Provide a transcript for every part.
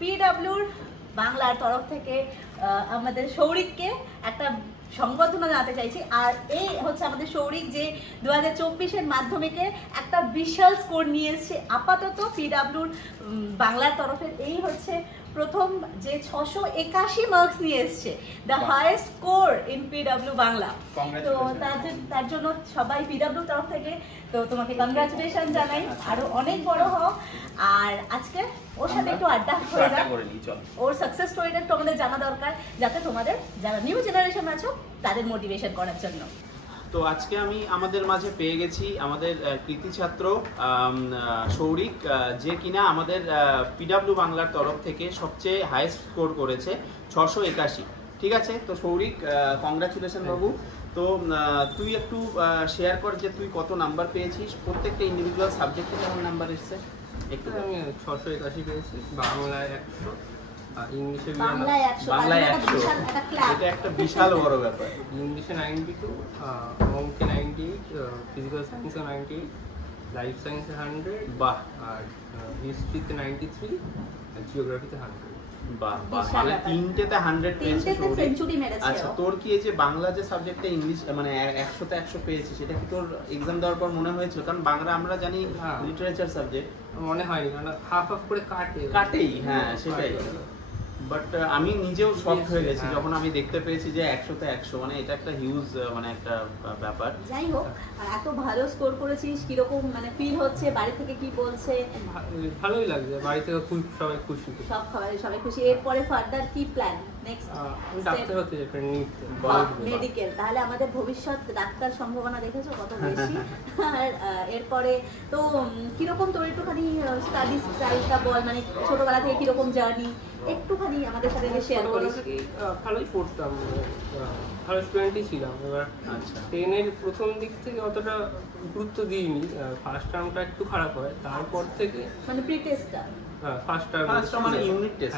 পিডব্লিউর বাংলার তরফ থেকে আমাদের সৌরিককে একটা সংবর্ধনা জানাতে চাইছি। আর এই হচ্ছে আমাদের সৌরিক যে 2024-এর মাধ্যমিকে একটা বিশাল স্কোর নিয়ে এসেছে আপাতত পিডব্লিউর বাংলার তরফের। এই হচ্ছে প্রথম যে 681 মার্কস নিয়ে এসছে, the highest score in PW Bangla. তো তার জন্য সবাই পিডব্লিউ তরফ থেকে তো তোমাকে কংগ্রাচুলেশন জানাই, আরো অনেক বড় হও। আর আজকে ওর সাথে একটু আড্ডা হয়ে যাক, ওর সাকসেস স্টোরিটা একটু আমাদের জানা দরকার, যাতে তোমাদের যারা নিউ জেনারেশন আছো তাদের মোটিভেশন করার জন্য। তো আজকে আমি আমাদের মাঝে পেয়ে গেছি আমাদের কৃতি ছাত্র সৌরিক, যে কিনা আমাদের পিডব্লিউ বাংলার তরফ থেকে সবচেয়ে হাইয়েস্ট স্কোর করেছে 681। ঠিক আছে, তো সৌরিক কংগ্রাচুলেশন বাবু। তো তুই একটু শেয়ার কর যে তুই কত নাম্বার পেয়েছিস, প্রত্যেকটা ইন্ডিভিজুয়াল সাবজেক্টে কেমন নাম্বার এসছে একটু। আমি 681 পেয়েছি, বাংলায় 100, ইংলিশে বাংলায় 100, এটা একটা বিশাল বড় ব্যাপার। ইংলিশে 92, অঙ্কে 98, ফিজিক্যাল সায়েন্সে 98, লাইফ সায়েন্সে 100, বাহ। আর হিস্ট্রিতে 93, আর জিওগ্রাফিতে 100। বাহ বাহ, মানে তিনটেতে 100 পেয়েছিস। সেঞ্চুরি মেরেছে। আচ্ছা, তোর কি এই যে বাংলা যে সাবজেক্টে ইংলিশ মানে 100তে 100 পেয়েছিস, সেটা কি তোর এক্সাম দেওয়ার পর মনে হয়েছিল? কারণ বাংলা আমরা জানি লিটারেচার সাবজেক্ট, মনে হয়নি, কারণ হাফ হাফ করে কাটেই। হ্যাঁ সেটাই। বাট আমি নিজেও শক হয়ে গেছি যখন আমি দেখতে পেয়েছি যে 100তে 100, মানে এটা একটা হিউজ মানে একটা ব্যাপার। যাই হোক, এত ভালো স্কোর করেছিস, কিরকম মানে ফিল হচ্ছে, বাড়ি থেকে কি বলছে? ভালোই লাগছে, বাড়ি থেকে সবাই খুশি, সবাই খুশি। এরপরে ফার্দার কি প্ল্যান নেক্সট? ডাক্তার হতে মেডিকেল। তাহলে আমাদের ভবিষ্যৎ ডাক্তার সম্ভাবনা দেখেছো কত বেশি। আর এরপরে তো কিরকম তোর একটুখানি স্টাডি স্টাইলটা বল, মানে ছোটবেলা থেকে কিরকম জার্নি একটুখানি আমাদের সাথে শেয়ার করিস। ভালোই পড়তাম, ভালো স্টুডেন্টই ছিলাম। এবার 10-এর প্রথম দিক থেকে অতটা গুরুত্ব দিইনি, ফার্স্ট টার্মটা একটু খারাপ হয়, তারপর থেকে মানে প্রি টেস্টটা, ফার্স্ট টার্ম মানে ইউনিট টেস্ট,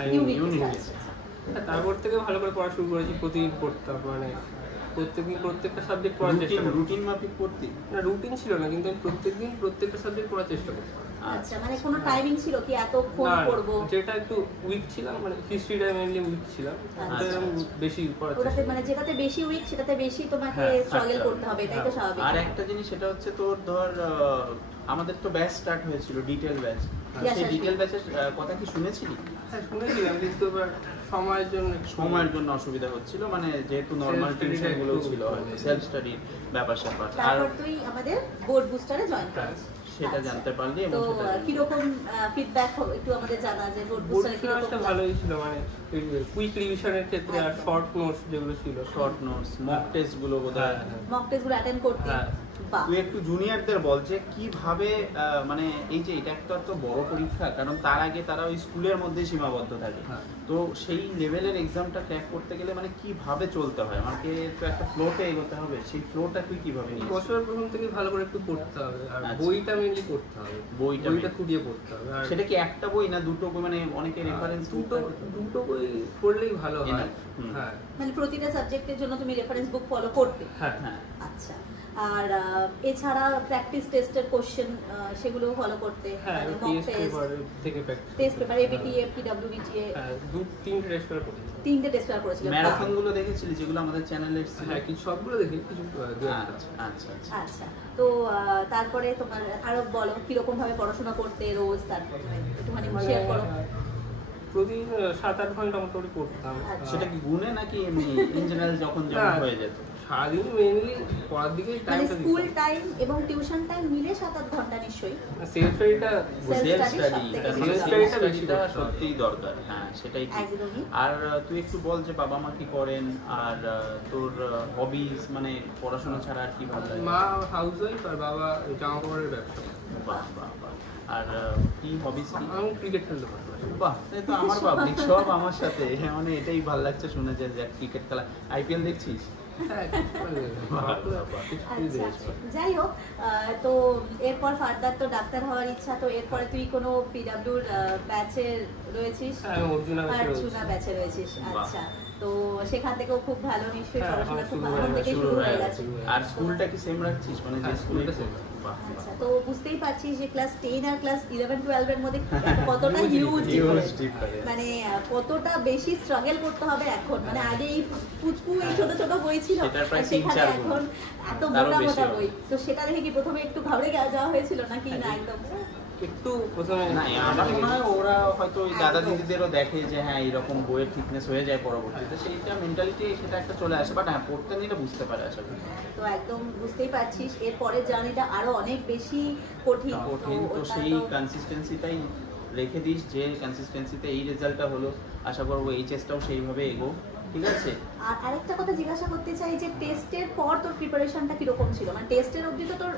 তারপর থেকে ভালো করে পড়া শুরু করেছি, প্রতিদিন পড়তাম, মানে প্রত্যেকদিন প্রত্যেকটা সাবজেক্ট পড়ার চেষ্টা করতাম। রুটিন মাফিক পড়তি না, রুটিন ছিল না, কিন্তু আমি প্রত্যেকদিন প্রত্যেকটা সাবজেক্ট পড়ার চেষ্টা করতাম। আচ্ছা, মানে কোনো টাইমিং ছিল কি এতক্ষণ পড়বো? যেটা একটু উইক ছিলাম, মানে হিস্ট্রিটা মেইনলি উইক ছিলাম, বেশি পড়ার চেষ্টা, মানে যেটাতে বেশি উইক সেটাতে বেশি তোমাকে স্ট্রাগল করতে হবে, এটাই তো স্বাভাবিক। আর একটা জিনিস সেটা হচ্ছে তোর ধর আমাদের তো ব্যাচ স্টার্ট হয়েছিল ডিটেল ব্যাচ, সেই ডিটেল ব্যাচের কথা কি শুনেছিলি? হ্যাঁ শুনেছিলাম, কিন্তু সময়ের জন্য অসুবিধা হচ্ছিল, মানে যেহেতু নরমাল টিউশন গুলো ছিল, সেলফ স্টাডি ব্যাপার স্যাপার। আর তুই আমাদের বোর্ড বুস্টারে জয়েন করিস, সেটা জানতে পারলি। এবং তো কি রকম ফিডব্যাক একটু আমাদের জানা, যে বোর্ড বুস্টারে কি রকম? ভালোই ছিল, মানে কুইক রিভিশনের ক্ষেত্রে আর শর্ট নোটস যেগুলো ছিল, শর্ট নোটস, মক টেস্ট গুলো বোধহয়, মক টেস্ট গুলো অ্যাটেন্ড করতে। তুই একটু জুনিয়রদের বল যে কিভাবে মানে এই যে এটা একটা তো বড় পরীক্ষা, কারণ তার আগে তারা ওই স্কুলের মধ্যে সীমাবদ্ধ থাকে, তো সেই লেভেলের এক্সামটা ক্র্যাক করতে গেলে মানে কিভাবে চলতে হয়? আমাকে তো একটা ফ্লোতে এগোতে হবে, সেই ফ্লোটা তুই কিভাবে নিস? বছরের প্রথম থেকে ভালো করে একটু পড়তে হবে, আর বইটা মেইনলি পড়তে হবে, বইটা খুঁটিয়ে পড়তে হবে। আর সেটা কি একটা বই না দুটো বই, মানে অনেকে রেফারেন্স? দুটো বই পড়লেই ভালো হয়। হ্যাঁ, মানে প্রতিটা সাবজেক্টের জন্য তুমি রেফারেন্স বুক ফলো করতে? হ্যাঁ। আচ্ছা, আর এছাড়া প্র্যাকটিস টেস্টের কোশ্চেন সেগুলো ফলো করতে? হ্যাঁ, test paper ABT, FT, WBTA, তিনটে টেস্ট পেপার করেছি। তিনটে টেস্ট পেপার করেছিলাম। ম্যারাথন গুলো দেখেছিলি যেগুলো আমাদের চ্যানেলে এসেছে? হ্যাঁ, কিছু সবগুলো দেখি, কিছু। আচ্ছা, তো তারপরে তোমার আরো বলো কিরকম ভাবে পড়াশোনা করতে রোজ, তারপরে একটুখানি শেয়ার করো। প্রতিদিন 7-8 ঘন্টা মোটামুটি পড়তাম। সেটা কি গুনে নাকি এমনি ইন জেনারেল যখন যেমন হয়ে যেত? সারাদিন মেইনলি পড়ার দিকেই টাইম, মানে স্কুল টাইম এবং টিউশন টাইম মিলে 7-8 ঘন্টা নিশ্চয়ই। সেলফ স্টাডিটা বেশিটা সত্যিই দরকার। হ্যাঁ সেটাই। আর তুই একটু বল যে বাবা মা কি করেন, আর তোর হবিজ, মানে পড়াশোনা ছাড়া আর কি ভালো লাগে? মা হাউসওয়াইফ আর বাবা জামা কাপড়ের ব্যবসা। বাহ বাহ বাহ। আর কি হবিজ? আমি ক্রিকেট খেলতে ভালোবাসি। বাহ, তাই তো আমার পাবলিক সব আমার সাথে, মানে এটাই ভালো লাগছে শুনে যে ক্রিকেট খেলা। আইপিএল দেখছিস? যাই হোক, তো এরপর ফার্দার তো ডাক্তার হওয়ার ইচ্ছা, তো এরপরে তুই কোনো পিডব্লিউর ব্যাচে রয়েছিস? অর্জুনা ব্যাচে রয়েছিস। আচ্ছা, তো সেখান থেকেও খুব ভালো, নিশ্চয়ই হ্যাঁ, পড়াশোনা খুব শুরু ভালো হয়ে থেকে শুরু শুরু হয়ে হয়ে গেছে। গেছে। আর স্কুলটা কি সেম রাখছিস, মানে যে হ্যাঁ, স্কুলটা স্কুলটা same। বাহ, আচ্ছা, তো বুঝতেই পারছিস যে ক্লাস 10 আর ক্লাস 11-12 এর মধ্যে কতটা Huge হিউজ difference। মানে কতটা বেশি স্ট্রাগল করতে হবে এখন, মানে আগে এই পুচকু এই ছোট ছোট বই ছিল, সেটার প্রায় আর সেখানে 3-4 গুণ। এখন এত তারও মোটা বেশি মোটা হবে। বই। তো সেটা দেখে কি প্রথমে একটু ঘাবড়ে যাওয়া হয়েছিল নাকি না একদম? একটু প্রথমে না, আমার মনে হয় ওরা হয়তো ওই দাদা একদম। দিদিদেরও দেখে যে হ্যাঁ এইরকম বইয়ের থিকনেস হয়ে যায় পরবর্তীতে, সেইটা মেন্টালিটি সেটা একটা চলে আসে, বাট হ্যাঁ পড়তে নিলে বুঝতে পারে আশা করি। তো একদম বুঝতেই পারছিস এর পরের জার্নিটা আরো অনেক বেশি কঠিন। কঠিন, তো ওটা সেই তো- কনসিস্টেন্সিটাই রেখে দিস, যে কনসিস্টেন্সিতে এই রেজাল্টটা হলো, আশা করবো এইচএসটাও সেইভাবে এগো, ঠিক আছে? আর আরেকটা কথা জিজ্ঞাসা করতে চাই যে টেস্টের পর তোর প্রিপারেশনটা কিরকম ছিল, মানে টেস্টের অবধি তো তোর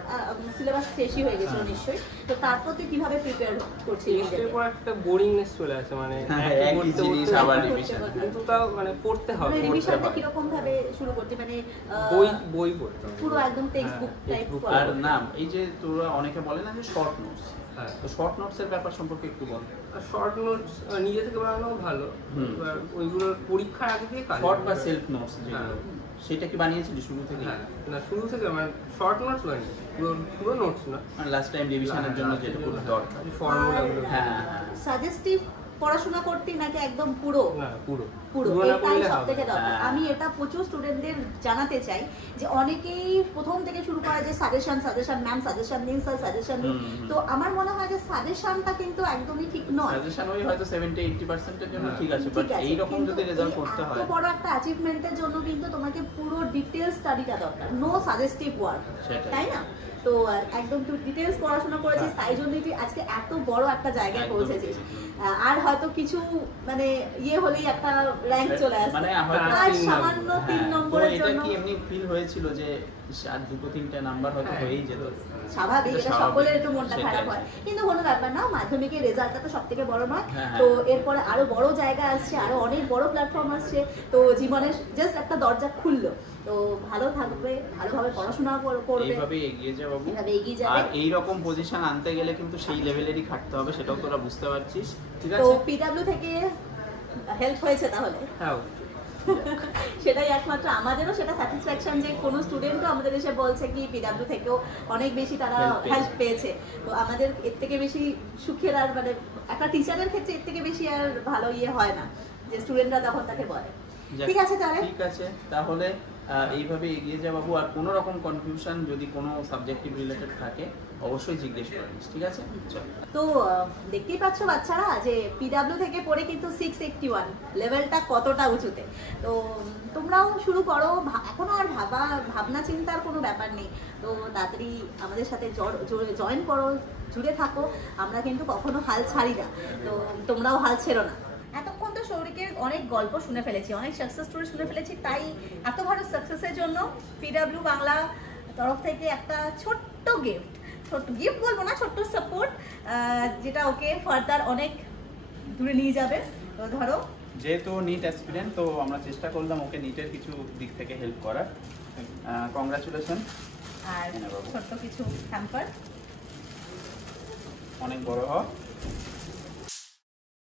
সিলেবাস শেষই হয়ে গেছিল নিশ্চয়ই, তো তারপর তুই কিভাবে প্রিপেয়ার করছিস? টেস্টের পর একটা বোরিংনেস চলে আসে, মানে হ্যাঁ, একই একই পড়তে জিনিস পড়তে আবার পড়তে রিভিশন। পড়তে। কিন্তু তাও মানে পড়তে হবে, রিভিশনটা হয়। কিরকম ভাবে শুরু করতে, মানে বই পড়তে হবে। পুরো একদম টেক্সট বুক হ্যাঁ, টাইপ? textbook আর না, এই যে তোরা অনেকে বলে না যে শর্ট নোটস, হ্যাঁ, তো শর্ট নোটসের ব্যাপার সম্পর্কে একটু বল। আর শর্ট নোটস নিজে থেকে বানানো ভালো, হুম। এবার ওইগুলো পরীক্ষার আগে দিয়ে কাজ শর্ট বা হবে। সেলফ নোটস যেগুলো, সেটা কি বানিয়েছিলি শুরু থেকে? হ্যাঁ, না শুরু থেকে মানে শর্ট নোটস বানিয়ে, পুরো নোটস না, মানে লাস্ট টাইম রিভিশনের জন্য যেটুকু দরকার। ফর্মুলাগুলো। হ্যাঁ। সাজেস্টিভ পড়াশোনা করতে নাকি একদম পুরো? না পুরো পুরো না এটাই পড়লে সব হবে। থেকে দরকার। হ্যাঁ। আমি এটা প্রচুর স্টুডেন্টদের জানাতে চাই যে অনেকেই প্রথম থেকে শুরু করে যে সাজেশন ম্যাম সাজেশন দিন, স্যার সাজেশন দিন। হুম। তো আমার মনে হয় যে সাজেশনটা কিন্তু একদমই ঠিক নয়। সাজেশন ওই হয়তো 70-80% এর জন্য হ্যাঁ, ঠিক আছে, বাট ঠিক আছে, এইরকম কিন্তু যদি রেজাল্ট এই করতে এত হয়, বড় একটা অ্যাচিভমেন্টের জন্য কিন্তু তোমাকে পুরো ডিটেইল স্টাডিটা দরকার, নো সাজেস্টিভ ওয়ার্ক, সেটাই। তাই না? তো একদম তুই ডিটেইলস পড়াশোনা করেছিস, হ্যাঁ। তাই জন্যই তুই আজকে এত বড় একটা জায়গায় একদম পৌঁছেছিস। ঠিক। আর হয়তো কিছু মানে ইয়ে হলেই একটা র্যাঙ্ক চলে আসে, মানে হয়তো আর 3 সামান্য নম্বর। 3 হ্যাঁ, তো নম্বরের এটা জন্য কি এমনি ফিল হয়েছিল যে আর 2-3টে নাম্বার হয়তো হ্যাঁ। হয়েই যেত? স্বাভাবিক, এটা এটা স্বাভাবিক, সকলের একটু মনটা সেটাই। খারাপ হয়, কিন্তু কোনো ব্যাপার না, মাধ্যমিকের রেজাল্টটা তো সব থেকে বড় নয়। হ্যাঁ, তো হ্যাঁ। এরপরে আরো বড় জায়গা আসছে, আরো অনেক বড় প্ল্যাটফর্ম আসছে, তো জীবনের জাস্ট একটা দরজা খুললো। তো ভালো থাকবে, ভালোভাবে পড়াশোনা করবে, এইভাবে এগিয়ে যা বাবু। এভাবে এগিয়ে যাবে। আর এই রকম পজিশন আনতে গেলে কিন্তু সেই লেভেলেরই খাটতে হবে, সেটাও তোরা বুঝতে পারছিস, ঠিক তো আছে? পিডব্লিউ থেকে হেল্প হয়েছে তাহলে? হ্যাঁ, সেটাই একমাত্র আমাদেরও সেটা স্যাটিসফ্যাকশন যে কোনো স্টুডেন্টও আমাদের এসে বলছে কি পিডব্লিউ থেকেও অনেক বেশি তারা Help পেয়েছে। হেল্প পেয়েছে। তো আমাদের এর থেকে বেশি সুখের আর মানে একটা টিচারের ক্ষেত্রে এর থেকে বেশি আর ভালো ইয়ে হয় না যে স্টুডেন্টরা তখন তাকে বলে। যাক, ঠিক আছে তাহলে? ঠিক আছে তাহলে এইভাবে এগিয়ে যা বাবু। আর কোনো রকম কনফিউশন যদি কোনো সাবজেক্টিভ রিলেটেড থাকে অবশ্যই জিজ্ঞেস করিস, ঠিক আছে? চল। তো দেখতেই পাচ্ছ বাচ্চারা যে পিডব্লিউ থেকে পড়ে কিন্তু 681 লেভেলটা কতটা উঁচুতে। তো তোমরাও শুরু করো, এখনো আর ভাবনা চিন্তার কোনো ব্যাপার নেই। তো তাড়াতাড়ি আমাদের সাথে জয়েন করো, জুড়ে থাকো, আমরা কিন্তু কখনো হাল ছাড়ি না, তো তোমরাও হাল ছেড়ো না। এতক্ষণ তো সৌরিকের অনেক গল্প শুনে ফেলেছি, অনেক সাকসেস স্টোরি শুনে ফেলেছি, তাই এত বড় সাকসেসের জন্য পিডব্লিউ বাংলা তরফ থেকে একটা ছোট্ট গিফট বলবো না, ছোট্ট সাপোর্ট, যেটা ওকে ফার্দার অনেক দূরে নিয়ে যাবে। তো ধরো, যেহেতু নিট অ্যাসপিরেন্ট, তো আমরা চেষ্টা করলাম ওকে নিটের কিছু দিক থেকে হেল্প করার। কংগ্রাচুলেশন। আর ছোট্ট কিছু হ্যাম্পার। অনেক বড় হ।